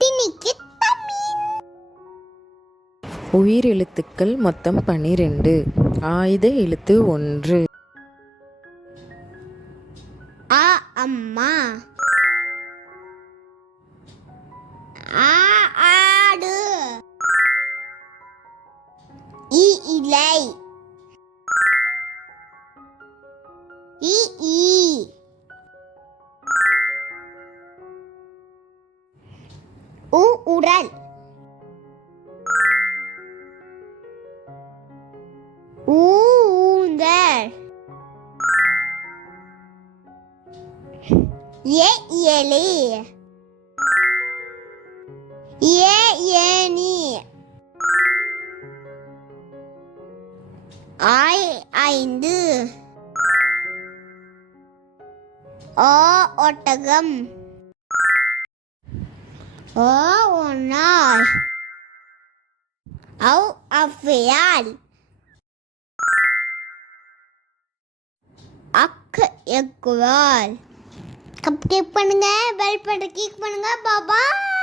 திணிக்கு தமிழ். உயிர் எழுத்துக்கள் மொத்தம் 12. ஆயுத எழுத்து 1. ஆ அம்மா. ஆ ஆடு. இ இலை. இ ஈ. உ உரல். ஊ ஊஞ்சல். ஏ எலி. ஏ ஏனி. ஆய் 5. ஓ ஒட்டகம். ஓ ஒன்னாய். ஔ ஔவையார். அக்கு எக்குவால். சப்ஸ்கிரைப் பண்ணுங்க, பெல் பட்டன் கிளிக் பண்ணுங்க. பாய்.